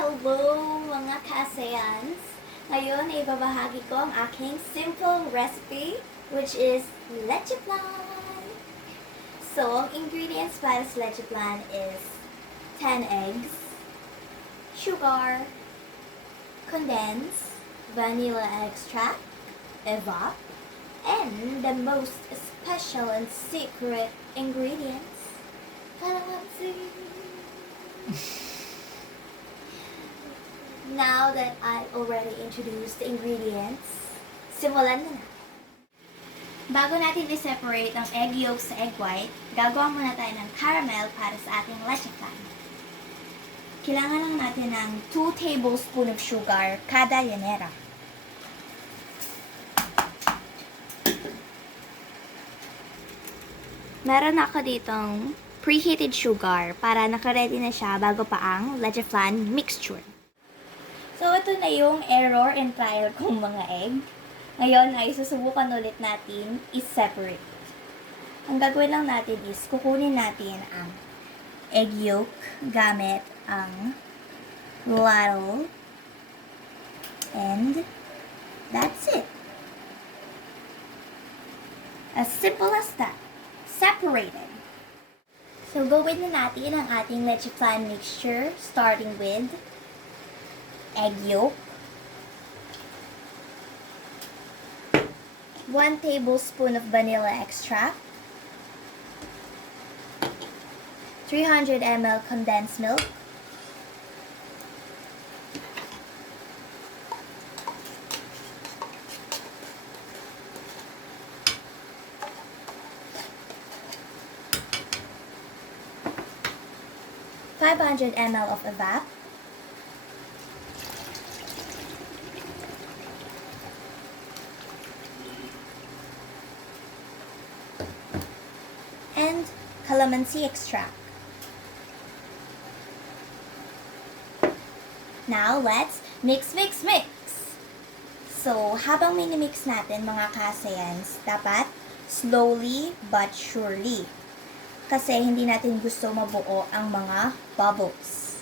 Hello mga ka-ASEANs! Ngayon ay ibabahagi ko ang aking simple recipe, which is Leche Flan. So, ang ingredients para sa Leche Flan is 10 eggs, sugar, condensed, vanilla extract, evap, and the most special and secret ingredients, calamansi. Now that I already introduced the ingredients, simulan na natin. Bago natin i-separate ang egg yolk sa egg white, gagawa muna tayo ng caramel para sa ating leche flan. Kailangan lang natin ng 2 tablespoons of sugar kada llanera. Meron ako ditong preheated sugar para nakaready na siya bago pa ang leche flan mixture. So, ito na yung error and trial kong mga egg. Ngayon ay susubukan ulit natin i-separate. Ang gagawin lang natin is kukunin natin ang egg yolk gamit ang ladle. And that's it. As simple as that. Separated. So, gawin na natin ang ating leche flan mixture starting with egg yolk, 1 tablespoon of vanilla extract, 300 ml condensed milk, (500 ml of evap), and calamansi extract. Now, let's mix. So, habang minimix natin mga ka-ASEANs, dapat slowly but surely. Kasi hindi natin gusto mabuo ang mga bubbles.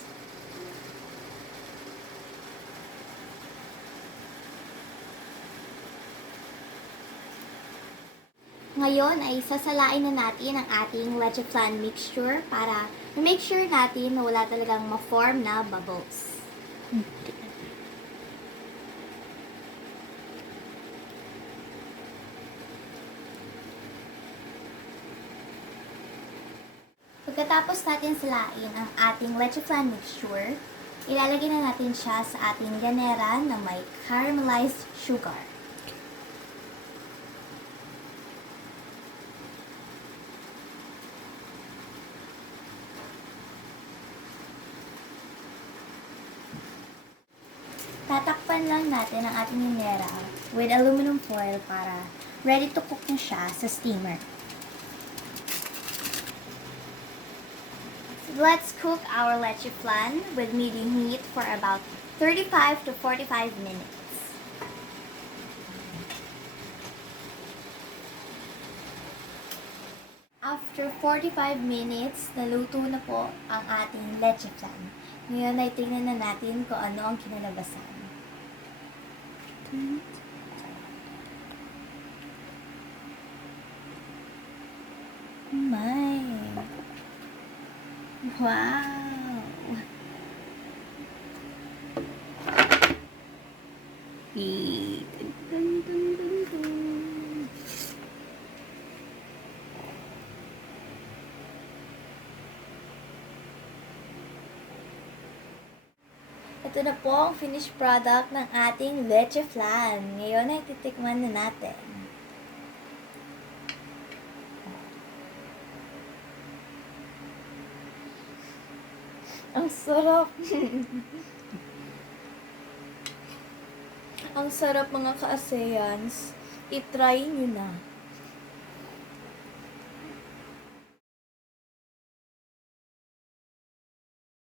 Ngayon ay sasalain na natin ang ating leche flan mixture para make sure natin na wala talagang ma-form na bubbles. Pagkatapos natin salain ang ating leche flan mixture, ilalagay na natin siya sa ating llanera na may caramelized sugar. Tatakpan lang natin ang ating llanera with aluminum foil para ready to cook na siya sa steamer. So let's cook our leche flan with medium heat for about 35 to 45 minutes. After 45 minutes, naluto na po ang ating leche flan. Ngayon ay tingnan na natin kung ano ang kinalabasan. My! Wow! Ito na po ang finished product ng ating leche flan. Ngayon ay titikman na natin. Ang sarap! Ang sarap mga ka-ASEANs. I-try nyo na.